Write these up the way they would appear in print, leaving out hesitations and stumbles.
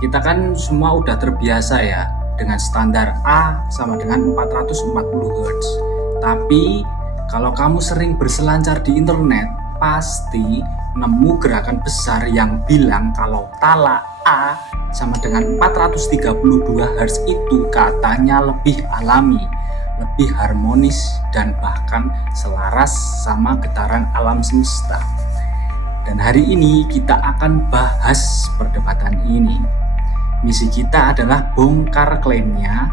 Kita kan semua udah terbiasa ya dengan standar A sama dengan 440 Hz. Tapi kalau kamu sering berselancar di internet, pasti nemu gerakan besar yang bilang kalau tala A sama dengan 432 Hz itu katanya lebih alami, lebih harmonis, dan bahkan selaras sama getaran alam semesta. Dan hari ini kita akan bahas perdebatan ini. Misi kita adalah bongkar klaimnya,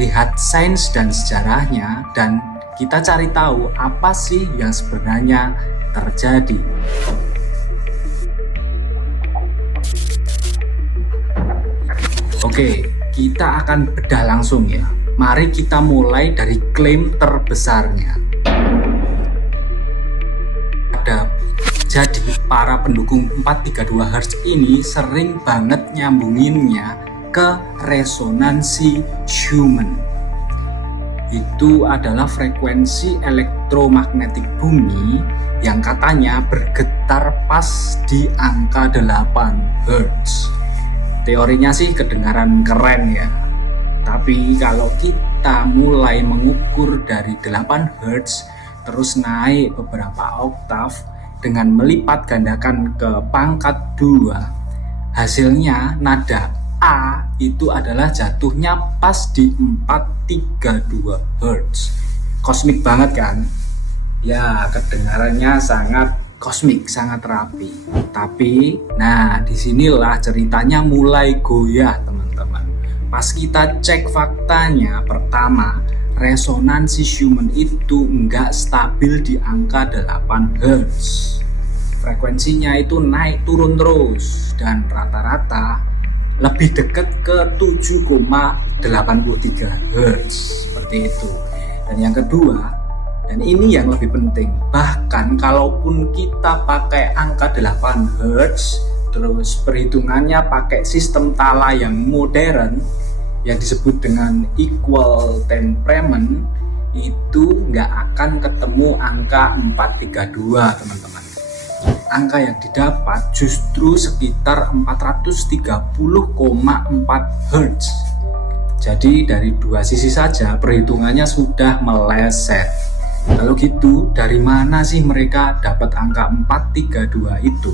lihat sains dan sejarahnya, dan kita cari tahu apa sih yang sebenarnya terjadi. Oke, kita akan bedah langsung ya. Mari kita mulai dari klaim terbesarnya. Jadi para pendukung 432 Hz ini sering banget nyambunginnya ke resonansi Schumann. Itu adalah frekuensi elektromagnetik bumi yang katanya bergetar pas di angka 8 Hz. Teorinya sih kedengaran keren ya. Tapi kalau kita mulai mengukur dari 8 Hz terus naik beberapa oktav dengan melipat gandakan ke pangkat 2, hasilnya nada A itu adalah jatuhnya pas di 432 Hz. Kosmik banget kan? Ya, kedengarannya sangat kosmik, sangat rapi. Tapi, nah disinilah ceritanya mulai goyah teman-teman. Pas kita cek faktanya, pertama, resonansi Schumann itu enggak stabil di angka 8 Hz. Frekuensinya itu naik turun terus dan rata-rata lebih dekat ke 7,83 Hz seperti itu. Dan yang kedua, dan ini yang lebih penting, bahkan kalaupun kita pakai angka 8 Hz terus perhitungannya pakai sistem tala yang modern yang disebut dengan equal temperament, itu nggak akan ketemu angka 432 teman-teman. Angka yang didapat justru sekitar 430,4 Hz. Jadi dari dua sisi saja perhitungannya sudah meleset. Kalau gitu dari mana sih mereka dapat angka 432 itu?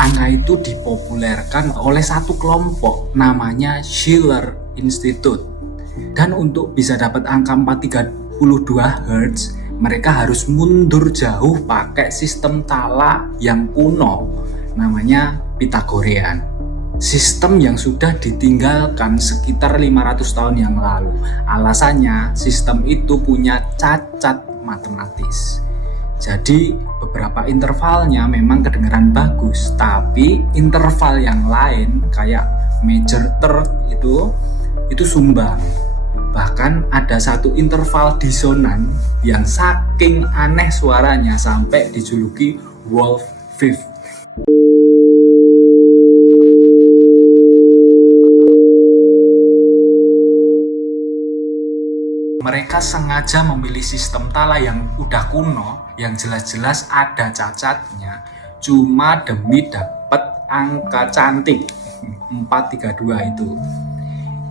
Angka itu dipopulerkan oleh satu kelompok namanya Schiller Institute. Dan untuk bisa dapat angka 432 Hz, mereka harus mundur jauh pakai sistem tala yang kuno namanya Pythagorean. Sistem yang sudah ditinggalkan sekitar 500 tahun yang lalu. Alasannya sistem itu punya cacat matematis. Jadi beberapa intervalnya memang kedengaran bagus, tapi interval yang lain kayak major third itu sumbang. Bahkan ada satu interval disonan yang saking aneh suaranya sampai dijuluki Wolf Fifth. Mereka sengaja memilih sistem tala yang udah kuno, yang jelas-jelas ada cacatnya, cuma demi dapat angka cantik 432 itu.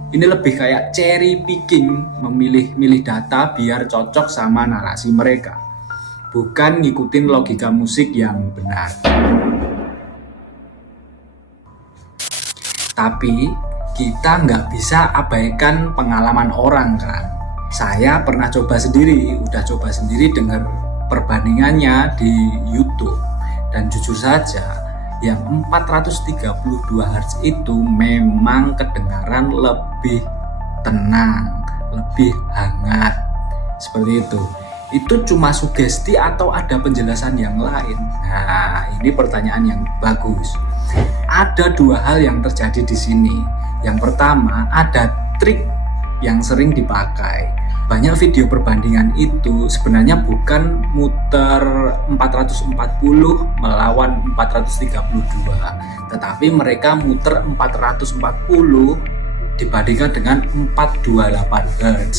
Ini lebih kayak cherry picking, memilih-milih data biar cocok sama narasi mereka, bukan ngikutin logika musik yang benar. Tapi kita nggak bisa abaikan pengalaman orang kan. Saya pernah coba sendiri, dengar perbandingannya di YouTube, dan jujur saja yang 432 Hz itu memang kedengaran lebih tenang, lebih hangat seperti itu. Itu cuma sugesti atau ada penjelasan yang lain? Nah, ini pertanyaan yang bagus. Ada dua hal yang terjadi di sini. Yang pertama, ada trik yang sering dipakai. Banyak video perbandingan itu sebenarnya bukan muter 440 melawan 432, tetapi mereka muter 440 dibandingkan dengan 428 Hz.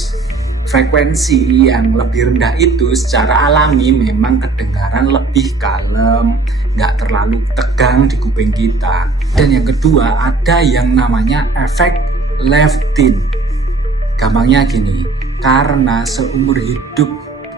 Frekuensi yang lebih rendah itu secara alami memang kedengaran lebih kalem, nggak terlalu tegang sedang di kuping kita. Dan yang kedua, ada yang namanya efek Levtin. Gampangnya gini, karena seumur hidup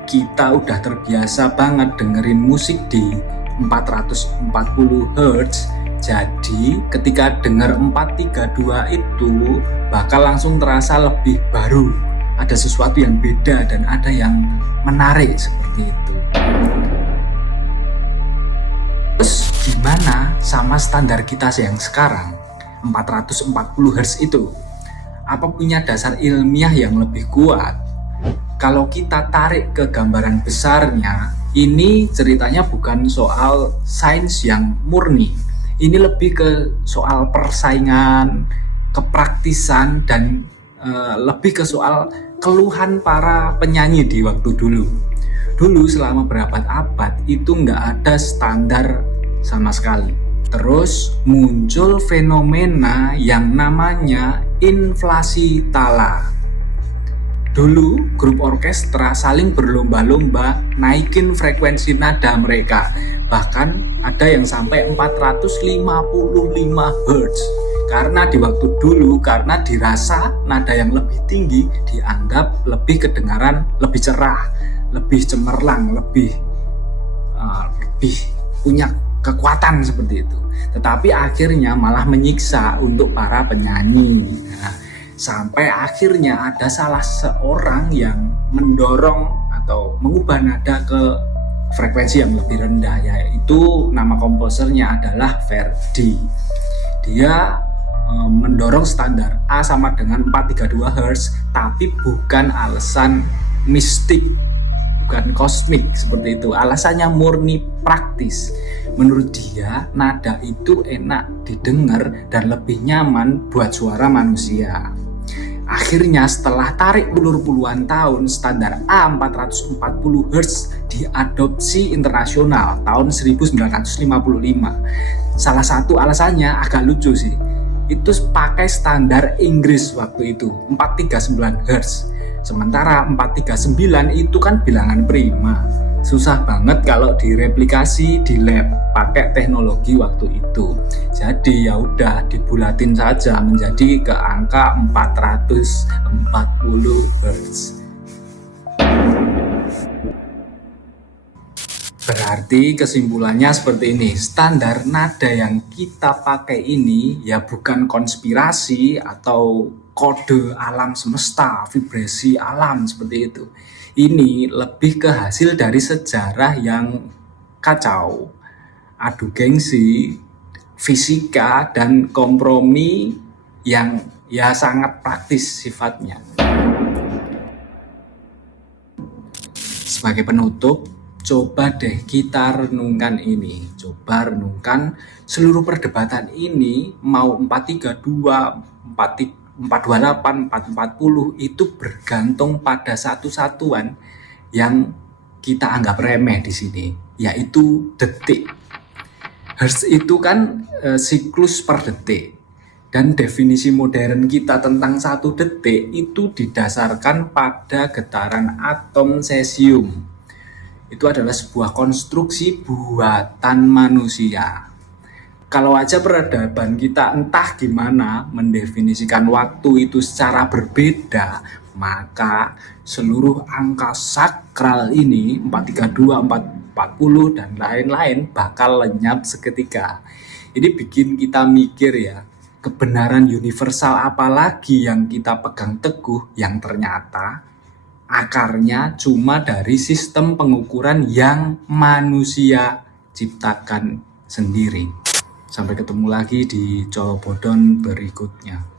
kita udah terbiasa banget dengerin musik di 440 Hz, jadi ketika denger 432 itu bakal langsung terasa lebih baru, ada sesuatu yang beda dan ada yang menarik seperti itu. Terus gimana sama standar kita yang sekarang 440 Hz itu? Apa punya dasar ilmiah yang lebih kuat? Kalau kita tarik ke gambaran besarnya, ini ceritanya bukan soal sains yang murni. Ini lebih ke soal persaingan, kepraktisan, dan lebih ke soal keluhan para penyanyi di waktu dulu. Dulu selama berabad-abad itu nggak ada standar sama sekali. Terus muncul fenomena yang namanya inflasi tala. Dulu grup orkestra saling berlomba-lomba naikin frekuensi nada mereka. Bahkan ada yang sampai 455 Hz. Karena di waktu dulu, karena dirasa nada yang lebih tinggi dianggap lebih kedengaran, lebih cerah, lebih cemerlang, lebih punya kekuatan seperti itu. Tetapi akhirnya malah menyiksa untuk para penyanyi. Sampai akhirnya ada salah seorang yang mendorong atau mengubah nada ke frekuensi yang lebih rendah, yaitu nama komposernya adalah Verdi. Dia mendorong standar A sama dengan 432 Hz, tapi bukan alasan mistik, bukan kosmik seperti itu. Alasannya murni praktis. Menurut dia, nada itu enak didengar dan lebih nyaman buat suara manusia. Akhirnya setelah tarik ulur puluhan tahun, standar A 440 Hz diadopsi internasional tahun 1955. Salah satu alasannya agak lucu sih. Itu pakai standar Inggris waktu itu, 439 Hz. Sementara 439 itu kan bilangan prima. Susah banget kalau direplikasi di lab pakai teknologi waktu itu. Jadi ya udah dibulatin saja menjadi ke angka 440 Hz. Berarti kesimpulannya seperti ini, standar nada yang kita pakai ini ya bukan konspirasi atau kode alam semesta, vibrasi alam seperti itu. Ini lebih ke hasil dari sejarah yang kacau, adu gengsi, fisika, dan kompromi yang ya sangat praktis sifatnya. Sebagai penutup, coba deh kita renungkan ini. Coba renungkan seluruh perdebatan ini, mau 432, 428, 440 itu bergantung pada satu satuan yang kita anggap remeh di sini, yaitu detik. Hertz itu kan siklus per detik. Dan definisi modern kita tentang satu detik itu didasarkan pada getaran atom cesium. Itu adalah sebuah konstruksi buatan manusia. Kalau aja peradaban kita entah gimana mendefinisikan waktu itu secara berbeda, maka seluruh angka sakral ini 432, 440 dan lain-lain bakal lenyap seketika. Ini bikin kita mikir ya, kebenaran universal apalagi yang kita pegang teguh yang ternyata akarnya cuma dari sistem pengukuran yang manusia ciptakan sendiri. Sampai ketemu lagi di Colobodon berikutnya.